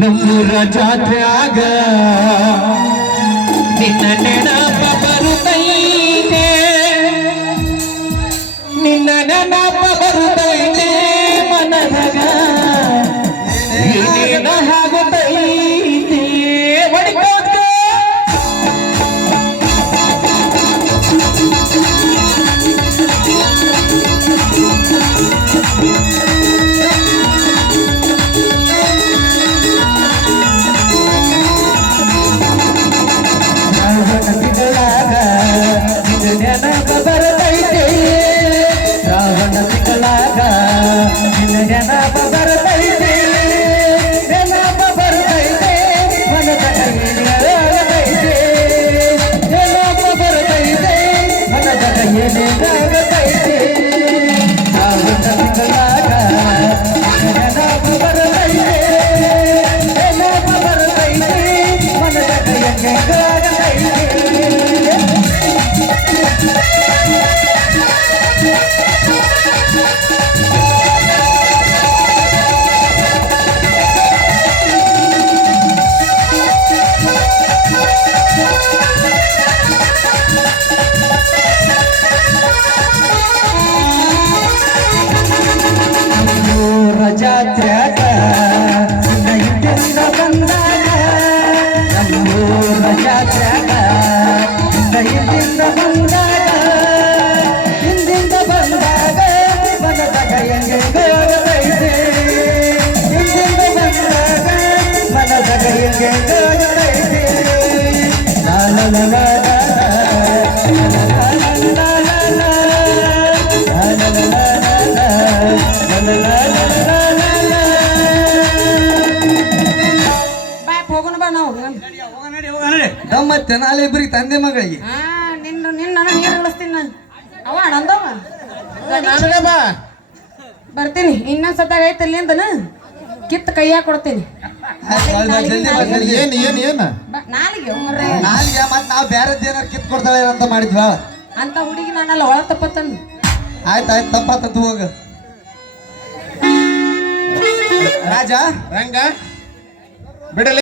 ನಮ್ಮೂರ ಜಾತ್ರ್ಯಾಗ ನಿನ್ನ ನೆನಪ ಬರುತ್ತೈತೆ ನಿನ್ನ ನೆನಪ ಬರುತ್ತೈತೆ ಮನದಾಗ ಏನೇನ ಆಗುತ್ತೈತೆ ಹೊಡಿಕೋತ ನೆನಪ ಬರ್ತೈತೆ ಶ್ರಾವಣ ತಿಂಗಳಾಗ ನಿನ್ನ ನೆನಪ ಬರ್ತೈತೆ ನೆನಪ ಬರ್ತೈತೆ ಮನದಾಗ ಏನೇನಾಗತೈತೆ ನೆನಪ ಬರ್ತೈತೆ ಮನದಾಗ ಏನೇನಾಗತೈತೆ ಶ್ರಾವಣ ತಿಂಗಳಾಗ ನೆನಪ ಬರ್ತೈತೆ ನೆನಪ ಬರ್ತೈತೆ ಮನದಾಗ ಹೆಂಗಾಗತೈತೆ ಜಾತ್ರ್ಯಾಗ ನಿನ್ನ ಹಿಂದಿಂದ ಬಂದಾಗ ನಮ್ಮೂರ ಜಾತ್ರ್ಯಾಗ ನಿನ್ನ ಹಿಂದಿಂದ ಬಂದಾಗ ಹಿಂದಿಂದ ಬಂದಾಗ ಮನದಾಗ ಹೆಂಗೆಂಗಾಗತೈತೆ ಹಿಂದಿಂದ ಬಂದಾಗ ಮನದಾಗ ಹೆಂಗೆಂಗಾಗತೈತೆ ಮತ್ತೆ ನಾಳೆ ಇಬ್ಬರಿಗೆ ತಂದೆ ಮಗಳಿಗೆ ನಿನ್ನ ನಿನ್ನ ನೀರು ಉಳಿಸ್ತೀನಿ ಅವ ನಂದವ ಬಾ ಬರ್ತೀನಿ ಇನ್ನೊಂದ್ ಸತ್ತಾಗ ಐತಲ್ಲಿ ಅಂತನ ಕಿತ್ತ ಕೈಯಾಗ ಕೊಡ್ತೀನಿ ಏನ್ ಏನ್ ಏನ್ ನಾಲಿಗೆ ನಾಲಿಗೆ ಮತ್ ನಾವ್ ಬ್ಯಾರದ್ ಏನಾರ ಕಿತ್ ಕೊಡ್ತಾಳೆ ಅಂತ ಮಾಡಿದ್ವಾ ಅಂತ ಹುಡುಗಿ ನಾನಲ್ಲ ಒಳ ತಪ್ಪತ್ತಂದು ಆಯ್ತಾಯ್ತು ತಪ್ಪಾತ ಹೋಗ ರಾಜ ರಂಗ ಬಿಡಲಿ.